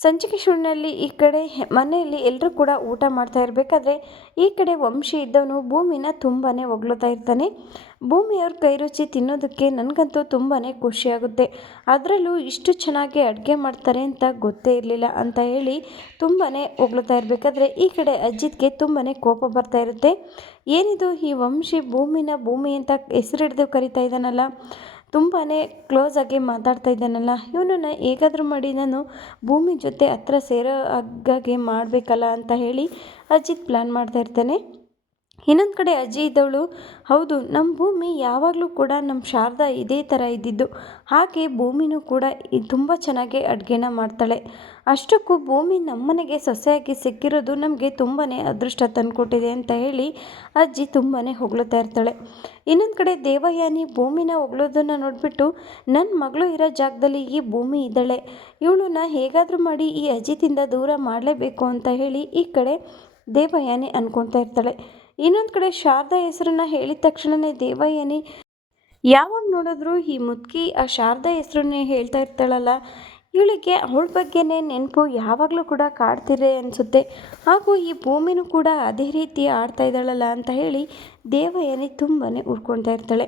ಸಂಚಿಕೆ ಶುರುವಿನಲ್ಲಿ ಈ ಕಡೆ ಮನೆಯಲ್ಲಿ ಎಲ್ಲರೂ ಕೂಡ ಊಟ ಮಾಡ್ತಾ ಇರಬೇಕಾದ್ರೆ ಈ ಕಡೆ ವಂಶಿ ಇದ್ದವನು ಭೂಮಿನ ತುಂಬಾ ಹೊಗಳ್ತಾ ಇರ್ತಾನೆ. ಭೂಮಿಯವ್ರ ಕೈ ರುಚಿ ತಿನ್ನೋದಕ್ಕೆ ನನಗಂತೂ ತುಂಬಾ ಖುಷಿಯಾಗುತ್ತೆ. ಅದರಲ್ಲೂ ಇಷ್ಟು ಚೆನ್ನಾಗಿ ಅಡುಗೆ ಮಾಡ್ತಾರೆ ಅಂತ ಗೊತ್ತೇ ಇರಲಿಲ್ಲ ಅಂತ ಹೇಳಿ ತುಂಬಾ ಹೊಗಳ್ತಾ ಇರಬೇಕಾದ್ರೆ ಈ ಕಡೆ ಅಜಿತ್ಗೆ ತುಂಬಾ ಕೋಪ ಬರ್ತಾ ಇರುತ್ತೆ. ಏನಿದು ಈ ವಂಶಿ ಭೂಮಿನ ಭೂಮಿ ಅಂತ ಹೆಸರಿಡ್ದು ಕರಿತಾ ಇದ್ದಾನಲ್ಲ ತುಂಬಾ ಕ್ಲೋಸ್ ಆಗಿ ಮಾತಾಡ್ತಾ ಇದ್ದಾನಲ್ಲ. ಇವನನ್ನು ಹೇಗಾದರೂ ಮಾಡಿ ನಾನು ಭೂಮಿ ಜೊತೆ ಹತ್ರ ಸೇರೋ ಹಾಗಾಗಿ ಮಾಡಬೇಕಲ್ಲ ಅಂತ ಹೇಳಿ ಅಜಿತ್ ಪ್ಲ್ಯಾನ್ ಮಾಡ್ತಾ ಇರ್ತಾನೆ. ಇನ್ನೊಂದು ಕಡೆ ಅಜ್ಜಿ ಇದ್ದವಳು, ಹೌದು ನಮ್ಮ ಭೂಮಿ ಯಾವಾಗಲೂ ಕೂಡ ನಮ್ಮ ಶಾರದಾ ಇದೇ ಥರ ಇದ್ದಿದ್ದು. ಹಾಗೆ ಭೂಮಿನೂ ಕೂಡ ತುಂಬ ಚೆನ್ನಾಗಿ ಅಡುಗೆನ ಮಾಡ್ತಾಳೆ. ಅಷ್ಟಕ್ಕೂ ಭೂಮಿ ನಮ್ಮನೆಗೆ ಸೊಸೆಯಾಗಿ ಸಿಕ್ಕಿರೋದು ನಮಗೆ ತುಂಬಾ ಅದೃಷ್ಟ ತಂದುಕೊಟ್ಟಿದೆ ಅಂತ ಹೇಳಿ ಅಜ್ಜಿ ತುಂಬಾ ಹೊಗಳ್ತಾ ಇರ್ತಾಳೆ. ಇನ್ನೊಂದು ಕಡೆ ದೇವಯಾನಿ ಭೂಮಿನ ಹೊಗಳೋದನ್ನು ನೋಡಿಬಿಟ್ಟು ನನ್ನ ಮಗಳು ಇರೋ ಜಾಗದಲ್ಲಿ ಈ ಭೂಮಿ ಇದ್ದಾಳೆ. ಇವಳನ್ನ ಹೇಗಾದರೂ ಮಾಡಿ ಈ ಅಜಿತಿಂದ ದೂರ ಮಾಡಲೇಬೇಕು ಅಂತ ಹೇಳಿ ಈ ಕಡೆ ದೇವಯಾನಿ ಅಂದ್ಕೊಳ್ತಾ ಇರ್ತಾಳೆ. ಇನ್ನೊಂದು ಕಡೆ ಶಾರದಾ ಹೆಸರನ್ನ ಹೇಳಿದ ತಕ್ಷಣವೇ ದೇವಯ್ಯನಿ, ಯಾವಾಗ ನೋಡಿದ್ರು ಈ ಮುದುಕಿ ಆ ಶಾರದಾ ಹೆಸರನ್ನೇ ಹೇಳ್ತಾ ಇರ್ತಾಳಲ್ಲ. ಇವಳಿಗೆ ಅವಳ ಬಗ್ಗೆನೇ ನೆನಪು ಯಾವಾಗಲೂ ಕೂಡ ಕಾಡ್ತಿರೇ ಅನಿಸುತ್ತೆ. ಹಾಗೂ ಈ ಭೂಮಿನೂ ಕೂಡ ಅದೇ ರೀತಿ ಆಡ್ತಾ ಇದ್ದಾಳಲ್ಲ ಅಂತ ಹೇಳಿ ದೇವಯ್ಯನಿ ತುಂಬಾ ಉರ್ಕೊಳ್ತಾ ಇರ್ತಾಳೆ.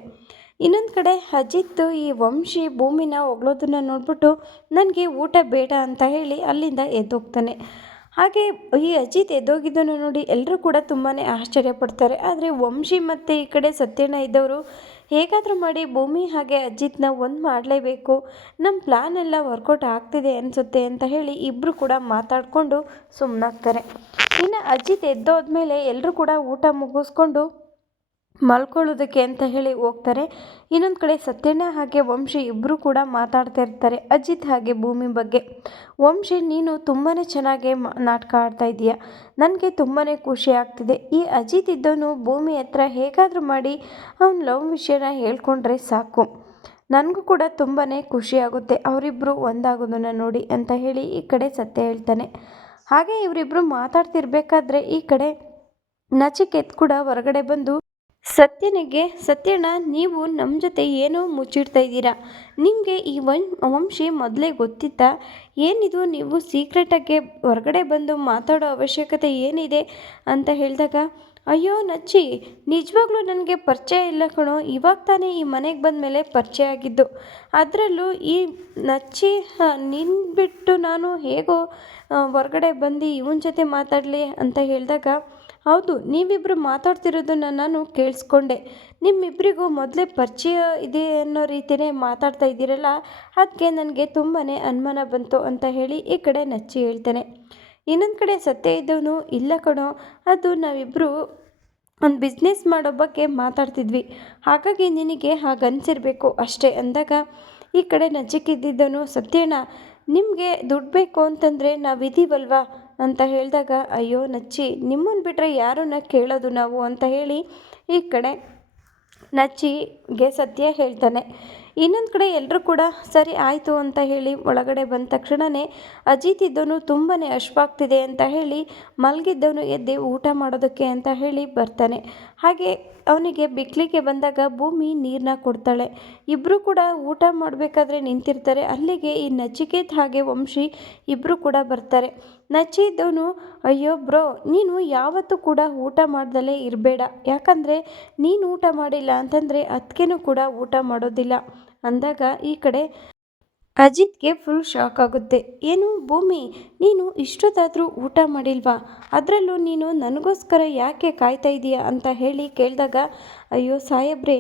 ಇನ್ನೊಂದು ಕಡೆ ಅಜಿತ್ ಈ ವಂಶಿ ಭೂಮಿನ ಹೊಗಳೋದನ್ನ ನೋಡ್ಬಿಟ್ಟು, ನನಗೆ ಊಟ ಬೇಡ ಅಂತ ಹೇಳಿ ಅಲ್ಲಿಂದ ಎದ್ದೋಗ್ತಾನೆ. ಹಾಗೆ ಈ ಅಜಿತ್ ಎದ್ದೋಗಿದ್ದನ್ನು ನೋಡಿ ಎಲ್ಲರೂ ಕೂಡ ತುಂಬಾ ಆಶ್ಚರ್ಯ ಪಡ್ತಾರೆ ಆದರೆ ವಂಶಿ ಮತ್ತು ಈ ಕಡೆ ಸತ್ಯಣ್ಣ ಇದ್ದವರು ಹೇಗಾದರೂ ಮಾಡಿ ಭೂಮಿ ಹಾಗೆ ಅಜಿತ್ನ ಒಂದು ಮಾಡಲೇಬೇಕು. ನಮ್ಮ ಪ್ಲ್ಯಾನ್ ಎಲ್ಲ ವರ್ಕೌಟ್ ಆಗ್ತಿದೆ ಅನಿಸುತ್ತೆ ಅಂತ ಹೇಳಿ ಇಬ್ಬರು ಕೂಡ ಮಾತಾಡಿಕೊಂಡು ಸುಮ್ಮನಾಗ್ತಾರೆ ಇನ್ನು ಅಜಿತ್ ಎದ್ದೋದ್ಮೇಲೆ ಎಲ್ಲರೂ ಕೂಡ ಊಟ ಮುಗಿಸ್ಕೊಂಡು ಮಲ್ಕೊಳ್ಳೋದಕ್ಕೆ ಅಂತ ಹೇಳಿ ಹೋಗ್ತಾರೆ. ಇನ್ನೊಂದು ಕಡೆ ಸತ್ಯಣ್ಣ ಹಾಗೆ ವಂಶಿ ಇಬ್ಬರು ಕೂಡ ಮಾತಾಡ್ತಾ ಇರ್ತಾರೆ ಅಜಿತ್ ಹಾಗೆ ಭೂಮಿ ಬಗ್ಗೆ. ವಂಶಿ, ನೀನು ತುಂಬಾ ಚೆನ್ನಾಗಿ ನಾಟಕ ಆಡ್ತಾ ಇದೀಯ ನನಗೆ ತುಂಬಾ ಖುಷಿ ಆಗ್ತಿದೆ. ಈ ಅಜಿತ್ ಇದ್ದವನು ಭೂಮಿ ಹತ್ರ ಹೇಗಾದರೂ ಮಾಡಿ ಅವನ ಲವ್ ವಿಷಯನ ಹೇಳ್ಕೊಂಡ್ರೆ ಸಾಕು. ನನಗೂ ಕೂಡ ತುಂಬಾ ಖುಷಿಯಾಗುತ್ತೆ ಅವರಿಬ್ಬರು ಒಂದಾಗೋದನ್ನು ನೋಡಿ ಅಂತ ಹೇಳಿ ಈ ಕಡೆ ಸತ್ಯ ಹೇಳ್ತಾನೆ. ಹಾಗೆ ಇವರಿಬ್ಬರು ಮಾತಾಡ್ತಿರ್ಬೇಕಾದ್ರೆ ಈ ಕಡೆ ನಚಿಕೇತ್ ಕೂಡ ಹೊರಗಡೆ ಬಂದು ಸತ್ಯನಿಗೆ, ಸತ್ಯಣ್ಣ, ನೀವು ನಮ್ಮ ಜೊತೆ ಏನೋ ಮುಚ್ಚಿಡ್ತಾ ಇದ್ದೀರಾ? ನಿಮಗೆ ಈ ವಂಶ ವಂಶಿ ಮೊದಲೇ ಗೊತ್ತಿತ್ತಾ? ಏನಿದು ನೀವು ಸೀಕ್ರೆಟಾಗಿ ಹೊರಗಡೆ ಬಂದು ಮಾತಾಡೋ ಅವಶ್ಯಕತೆ ಏನಿದೆ? ಅಂತ ಹೇಳಿದಾಗ, ಅಯ್ಯೋ ನಚ್ಚಿ, ನಿಜವಾಗ್ಲೂ ನನಗೆ ಪರಿಚಯ ಇಲ್ಲ ಕಣೋ. ಇವಾಗ ತಾನೇ ಈ ಮನೆಗೆ ಬಂದ ಮೇಲೆ ಪರಿಚಯ ಆಗಿದ್ದು. ಅದರಲ್ಲೂ ಈ ನಚ್ಚಿ ನಿನ್ ಬಿಟ್ಟು ನಾನು ಹೇಗೋ ಹೊರಗಡೆ ಬಂದು ಇವನ ಜೊತೆ ಮಾತಾಡಲಿ? ಅಂತ ಹೇಳಿದಾಗ ಹೌದು ನೀವಿಬ್ಬರು ಮಾತಾಡ್ತಿರೋದನ್ನು ನಾನು ಕೇಳಿಸ್ಕೊಂಡೆ. ನಿಮ್ಮಿಬ್ಬರಿಗೂ ಮೊದಲೇ ಪರಿಚಯ ಇದೆ ಅನ್ನೋ ರೀತಿಯೇ ಮಾತಾಡ್ತಾ ಇದ್ದೀರಲ್ಲ? ಅದಕ್ಕೆ ನನಗೆ ತುಂಬಾ ಅನುಮಾನ ಬಂತು ಅಂತ ಹೇಳಿ ಈ ಕಡೆ ನಚ್ಚಿ ಹೇಳ್ತೇನೆ. ಇನ್ನೊಂದು ಕಡೆ ಸತ್ಯ ಇದ್ದವನು ಇಲ್ಲ ಕಣೋ, ಅದು ನಾವಿಬ್ಬರು ಒಂದು ಬಿಸ್ನೆಸ್ ಮಾಡೋ ಬಗ್ಗೆ ಮಾತಾಡ್ತಿದ್ವಿ. ಹಾಗಾಗಿ ನಿನಗೆ ಹಾಗೆ ಅನಿಸಿರ್ಬೇಕು ಅಷ್ಟೇ ಅಂದಾಗ, ಈ ಕಡೆ ನಜ್ಜಿಕ್ಕಿದ್ದವನು ಸತ್ಯಣ್ಣ, ನಿಮಗೆ ದುಡ್ಡು ಬೇಕು ಅಂತಂದರೆ ನಾವಿದ್ದೀವಲ್ವಾ ಅಂತ ಹೇಳಿದಾಗ, ಅಯ್ಯೋ, ನಚ್ಚಿ ನಿಮ್ಮನ್ನು ಬಿಟ್ಟರೆ ಯಾರನ್ನ ಕೇಳೋದು ನಾವು? ಅಂತ ಹೇಳಿ ಈ ಕಡೆ ನಚ್ಚಿಗೆ ಸತ್ಯ ಹೇಳ್ತಾನೆ. ಇನ್ನೊಂದು ಕಡೆ ಎಲ್ಲರೂ ಕೂಡ, ಸರಿ, ಆಯಿತು ಅಂತ ಹೇಳಿ ಒಳಗಡೆ ಬಂದ ತಕ್ಷಣವೇ ಅಜಿತ್ ಇದ್ದವನು ತುಂಬಾ ಅಶ್ವಾಗ್ತಿದೆ ಅಂತ ಹೇಳಿ ಮಲಗಿದ್ದವನು ಎದ್ದು ಊಟ ಮಾಡೋದಕ್ಕೆ ಅಂತ ಹೇಳಿ ಬರ್ತಾನೆ. ಹಾಗೆ ಅವನಿಗೆ ಬಿಕ್ಲಿಕ್ಕೆ ಬಂದಾಗ ಭೂಮಿ ನೀರನ್ನ ಕೊಡ್ತಾಳೆ. ಇಬ್ಬರು ಕೂಡ ಊಟ ಮಾಡಬೇಕಾದ್ರೆ ನಿಂತಿರ್ತಾರೆ. ಅಲ್ಲಿಗೆ ಈ ನಚಿಕೇತ್ ಹಾಗೆ ವಂಶಿ ಇಬ್ಬರು ಕೂಡ ಬರ್ತಾರೆ. ನಚಿದ್ದವನು ಅಯ್ಯೋ ಬ್ರೋ, ನೀನು ಯಾವತ್ತೂ ಕೂಡ ಊಟ ಮಾಡ್ದಲೇ ಇರಬೇಡ. ಯಾಕಂದರೆ ನೀನು ಊಟ ಮಾಡಿಲ್ಲ ಅಂತಂದರೆ ಅದಕ್ಕೇನು ಕೂಡ ಊಟ ಮಾಡೋದಿಲ್ಲ. ಅಂದಾಗ ಈ ಕಡೆ ಅಜಿತ್ಗೆ ಫುಲ್ ಶಾಕ್ ಆಗುತ್ತೆ. ಏನು ಭೂಮಿ, ನೀನು ಇಷ್ಟೊತ್ತಾದರೂ ಊಟ ಮಾಡಿಲ್ವಾ? ಅದರಲ್ಲೂ ನೀನು ನನಗೋಸ್ಕರ ಯಾಕೆ ಕಾಯ್ತಾ ಇದೀಯಾ? ಅಂತ ಹೇಳಿ ಕೇಳಿದಾಗ ಅಯ್ಯೋ ಸಾಹೇಬ್ರೆ,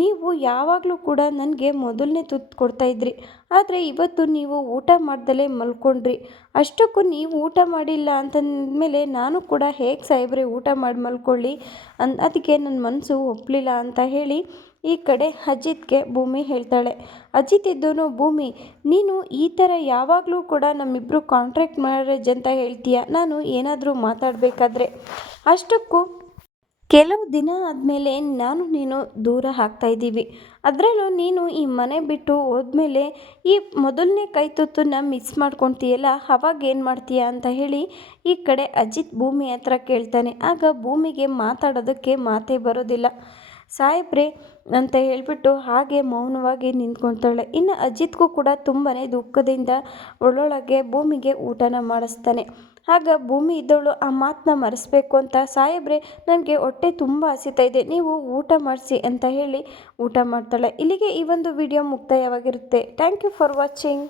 ನೀವು ಯಾವಾಗಲೂ ಕೂಡ ನನಗೆ ಮೊದಲನೇ ತುತ್ತು ಕೊಡ್ತಾಯಿದ್ರಿ ಆದರೆ ಇವತ್ತು ನೀವು ಊಟ ಮಾಡ್ದಲೇ ಮಲ್ಕೊಂಡ್ರಿ. ಅಷ್ಟಕ್ಕೂ ನೀವು ಊಟ ಮಾಡಿಲ್ಲ ಅಂತಂದಮೇಲೆ ನಾನು ಕೂಡ ಹೇಗೆ ಸಾಹೇಬ್ರೆ ಊಟ ಮಾಡಿ ಮಲ್ಕೊಳ್ಳಿ ಅನ್, ಅದಕ್ಕೆ ನನ್ನ ಮನಸ್ಸು ಒಪ್ಪಲಿಲ್ಲ ಅಂತ ಹೇಳಿ ಈ ಕಡೆ ಅಜಿತ್ಗೆ ಭೂಮಿ ಹೇಳ್ತಾಳೆ. ಅಜಿತ್ ಇದ್ದೋನು, ಭೂಮಿ, ನೀನು ಈ ಥರ ಯಾವಾಗಲೂ ಕೂಡ ನಮ್ಮಿಬ್ಬರು ಕಾಂಟ್ರಾಕ್ಟ್ ಮ್ಯಾರೇಜ್ ಅಂತ ಹೇಳ್ತೀಯ? ನಾನು ಏನಾದರೂ ಮಾತಾಡಬೇಕಾದ್ರೆ. ಅಷ್ಟಕ್ಕೂ ಕೆಲವು ದಿನ ಆದಮೇಲೆ ನಾನು ನೀನು ದೂರ ಆಗ್ತಾ ಇದ್ದೀವಿ. ಅದರಲ್ಲೂ ನೀನು ಈ ಮನೆ ಬಿಟ್ಟು ಹೋದ್ಮೇಲೆ ಈ ಮೊದಲನೇ ಕೈ ತುತ್ತನ್ನು ಮಿಸ್ ಮಾಡ್ಕೊತೀಯಲ್ಲ, ಅವಾಗ ಏನು ಮಾಡ್ತೀಯ ಅಂತ ಹೇಳಿ ಈ ಕಡೆ ಅಜಿತ್ ಭೂಮಿ ಹತ್ರ ಕೇಳ್ತಾನೆ. ಆಗ ಭೂಮಿಗೆ ಮಾತಾಡೋದಕ್ಕೆ ಮಾತೇ ಬರೋದಿಲ್ಲ. ಸಾಹೇಬ್ರೆ ಅಂತ ಹೇಳಿಬಿಟ್ಟು ಹಾಗೆ ಮೌನವಾಗಿ ನಿಂತ್ಕೊತಾಳೆ. ಇನ್ನು ಅಜಿತ್ಗೂ ಕೂಡ ತುಂಬಾ ದುಃಖದಿಂದ ಒಳ್ಳೊಳಗೆ ಭೂಮಿಗೆ ಊಟನ ಮಾಡಿಸ್ತಾನೆ. ಆಗ ಭೂಮಿ ಇದ್ದವಳು ಆ ಮಾತನ್ನ ಮರೆಸ್ಬೇಕು ಅಂತ ಸಾಹೇಬ್ರೆ ನನಗೆ ಹೊಟ್ಟೆ ತುಂಬ ಹಸಿತಾ ಇದೆ. ನೀವು ಊಟ ಮಾಡಿಸಿ ಅಂತ ಹೇಳಿ ಊಟ ಮಾಡ್ತಾಳೆ. ಇಲ್ಲಿಗೆ ಈ ಒಂದು video ಮುಕ್ತಾಯವಾಗಿರುತ್ತೆ. Thank you for watching